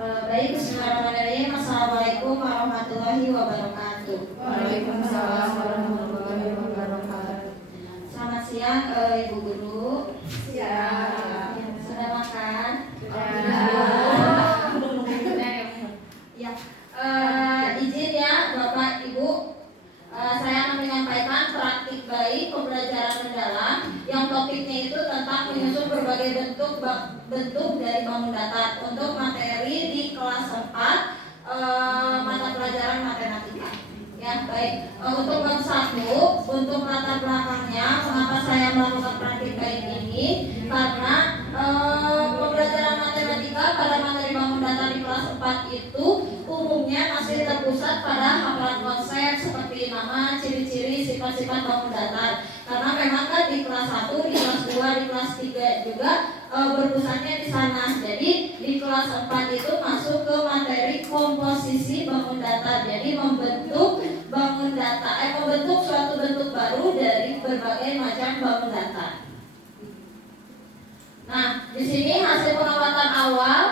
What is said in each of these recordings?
Baik, bismillahirrahmanirrahim. Assalamualaikum warahmatullahi wabarakatuh. Waalaikumsalam warahmatullahi wabarakatuh. Selamat siang, Ibu Guru. Siang. Sudah makan? Ya. Izin ya, Bapak Ibu. Saya akan menyampaikan praktik baik pembelajaran mendalam yang topiknya itu tentang menyusun berbagai bentuk dari bangun datar untuk materi di kelas 4 mata pelajaran matematika. Ya, baik. Untuk bab 1, untuk latar belakangnya mengapa saya melakukan praktik baik ini, karena pembelajaran matematika pada materi bangun datar di kelas 4 itu umumnya masih terpusat pada hafalan konsep seperti nama, ciri-ciri, sifat-sifat bangun datar. Karena memang kan di kelas 1, di kelas 2, di kelas 3 juga berpusatnya di sana. Jadi di kelas 4 itu masuk ke materi komposisi bangun datar. Jadi membentuk bangun datar, membentuk suatu bentuk baru dari berbagai macam bangun datar. Nah, di sini hasil pengamatan awal,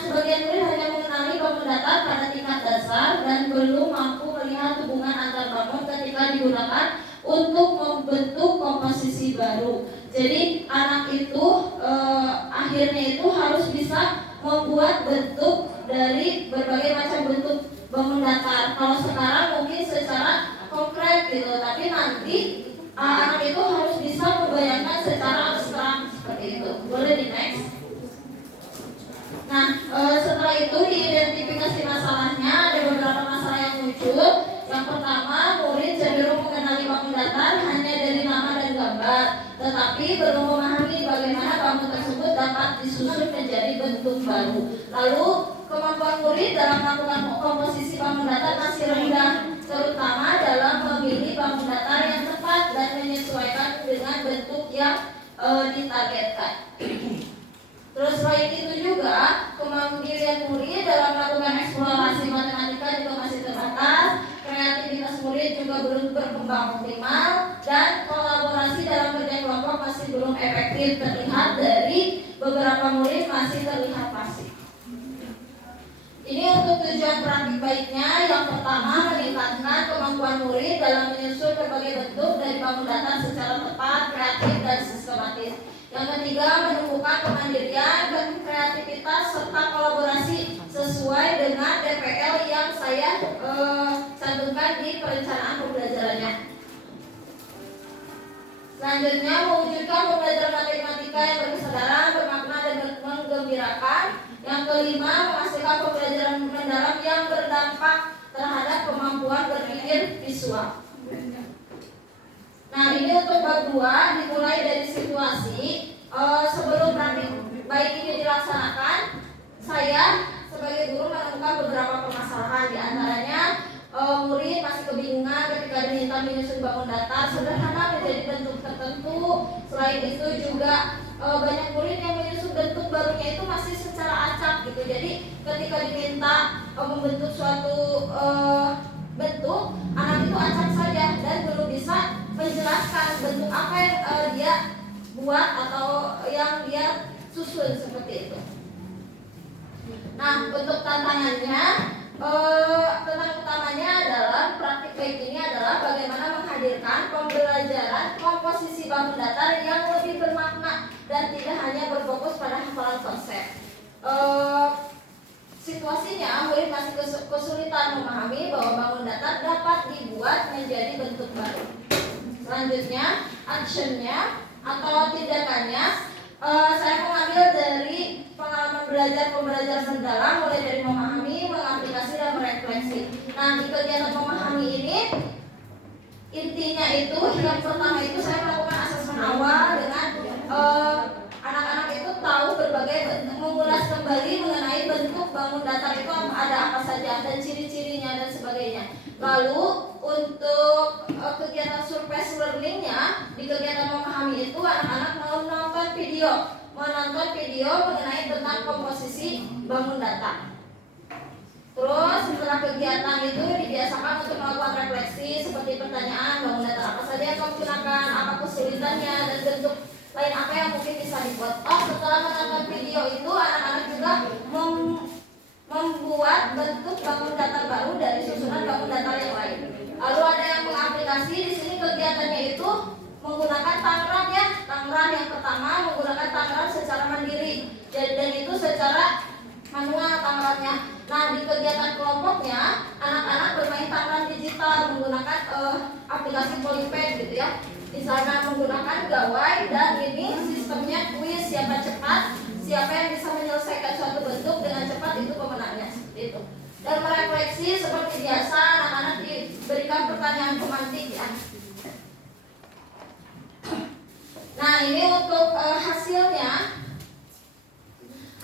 sebagian murid hanya mengenali bangun datar pada tingkat dasar dan belum mampu melihat hubungan antar bangun ketika digunakan untuk membentuk komposisi baru. Jadi anak itu akhirnya itu harus bisa membuat bentuk dari berbagai macam bentuk bangun datar. Kalau sekarang mungkin secara konkret gitu, tapi nanti anak itu harus bisa membayangkan secara abstrak seperti itu. Boleh di next. Nah, setelah itu diidentifikasi masalahnya, ada beberapa masalah yang muncul. Yang pertama, murid cenderung mengenali bangun datar hanya dari nama dan gambar, tetapi belum memahami bagaimana bangun tersebut dapat disusun menjadi bentuk baru. Lalu, kemampuan murid dalam melakukan komposisi bangun datar masih rendah, terutama dalam memilih bangun datar yang tepat dan menyesuaikan dengan bentuk yang ditargetkan. Terus selain itu juga kemandirian murid dalam melakukan eksplorasi matematika juga masih terbatas, kreativitas murid juga belum berkembang optimal, dan kolaborasi dalam kerja kelompok masih belum efektif, terlihat dari beberapa murid masih terlihat pasif. Ini untuk tujuan praktik baiknya. Yang pertama, meningkatkan kemampuan murid dalam menyusun berbagai bentuk dari bangun datar secara tepat, kreatif, dan sistematis. Yang ketiga, menumbuhkan kemandirian dan kreativitas serta kolaborasi sesuai dengan DPL yang saya cantumkan di perencanaan pembelajarannya. Selanjutnya, mewujudkan pembelajaran matematika yang berkesadaran, bermakna, dan menggembirakan. Yang kelima, memastikan pembelajaran mendalam yang berdampak terhadap kemampuan berpikir visual. Nah, ini untuk bab 2 dimulai dari situasi. Sebelum praktik baik ini dilaksanakan, saya sebagai guru menemukan beberapa permasalahan. Di antaranya, murid masih kebingungan ketika diminta menyusun bangun datar sederhana menjadi bentuk tertentu. Selain itu juga banyak murid yang menyusun bentuk barunya itu masih secara acak gitu. Jadi ketika diminta membentuk suatu bentuk, anak itu acak saja dan belum bisa menjelaskan bentuk apa yang dia buat atau yang dia susun seperti itu. Nah, untuk tantangannya, tantangan utamanya adalah praktik baik ini adalah bagaimana menghadirkan pembelajaran komposisi bangun datar yang lebih bermakna dan tidak hanya berfokus pada hafalan konsep. Situasinya, murid masih kesulitan memahami bahwa bangun datar dapat dibuat menjadi bentuk baru. Selanjutnya, actionnya atau tindakannya, saya mengambil dari pengalaman belajar pembelajaran mendalam, mulai dari memahami, mengaplikasi, dan merefleksi. Nah, di kegiatan memahami ini, intinya itu yang pertama itu saya melakukan asesmen awal dengan anak-anak itu tahu berbagai bentuk, mengulas kembali mengenai bentuk bangun datar itu ada apa saja dan ciri-cirinya dan sebagainya. Lalu untuk kegiatan surface learningnya, di kegiatan memahami itu anak-anak menonton video mengenai tentang komposisi bangun datar. Terus setelah kegiatan itu dibiasakan untuk melakukan refleksi seperti pertanyaan bangun datar apa saja yang kamu gunakan, apa kesulitannya, dan bentuk lain apa yang mungkin bisa dibuat. Setelah menonton video itu anak-anak juga membuat bentuk bangun datar baru dari susunan bangun datar yang lain. Lalu ada yang mengaplikasi. Di sini kegiatannya itu menggunakan Tangram ya. Tangram yang pertama menggunakan Tangram secara mandiri dan itu secara manual Tangramnya. Nah, di kegiatan kelompoknya anak-anak bermain Tangram digital menggunakan aplikasi Polypad gitu ya. Di sana menggunakan gawai dan ini sistemnya kuis, siapa cepat, siapa yang bisa menyelesaikan suatu bentuk dengan cepat itu pemenangnya, seperti itu. Dan merefleksi seperti biasa anak-anak diberikan pertanyaan pemantik ya. Nah, ini untuk hasilnya.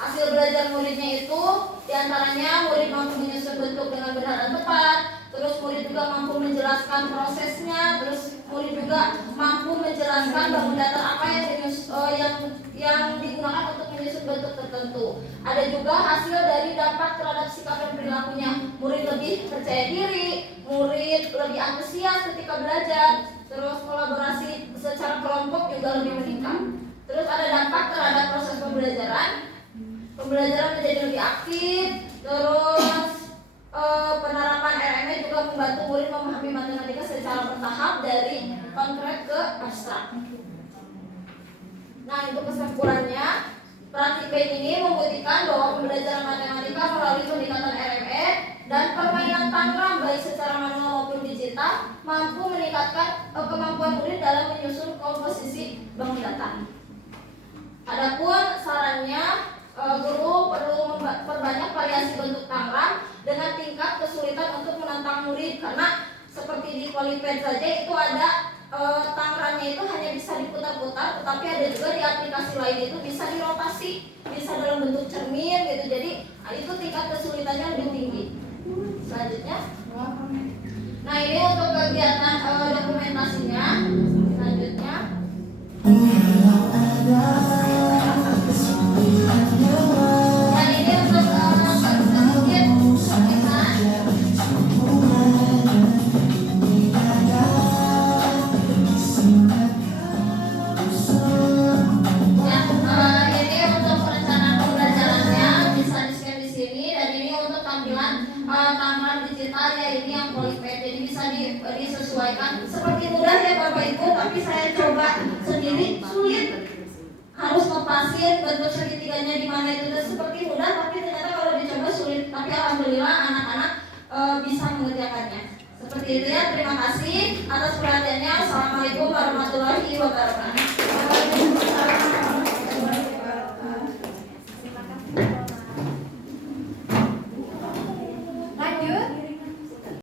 Hasil belajar muridnya itu diantaranya murid mampu menyusun bentuk dengan benar dan tepat, terus murid juga mampu menjelaskan prosesnya, terus murid juga mampu menjelaskan bangun datar apa yang digunakan untuk menyusun bentuk tertentu. Ada juga hasil dari dampak terhadap sikap dan perilakunya. Murid lebih percaya diri, murid lebih antusias ketika belajar, terus kolaborasi secara kelompok juga lebih meningkat. Terus ada dampak terhadap proses pembelajaran. Pembelajaran menjadi lebih aktif, terus penerapan RME juga membantu murid memahami matematika secara bertahap dari konkret ke abstrak. Nah, untuk kesimpulannya, praktik ini membuktikan bahwa pembelajaran matematika melalui pendekatan RME dan permainan Tangram baik secara manual maupun digital mampu meningkatkan kemampuan murid dalam menyusun komposisi bangun datar. Adapun sarannya, guru perlu memperbanyak variasi bentuk Tangram dengan tingkat kesulitan untuk menantang murid, karena seperti di Polypad saja itu ada Tangramnya itu hanya bisa diputar-putar, tetapi ada juga di aplikasi lain itu bisa dirotasi, bisa dalam bentuk cermin gitu. Jadi itu tingkat kesulitannya lebih tinggi. Selanjutnya, nah ini untuk kegiatan dokumentasinya. Selanjutnya, disesuaikan seperti mudah ya Bapak Ibu, tapi saya coba sendiri sulit, harus ngepasin bentuk segitiganya di mana itu seperti mudah, tapi ternyata kalau dicoba sulit. Tapi alhamdulillah anak-anak bisa mengerjakannya. Seperti itu ya. Terima kasih atas perhatiannya. Assalamualaikum warahmatullahi wabarakatuh. Lanjut.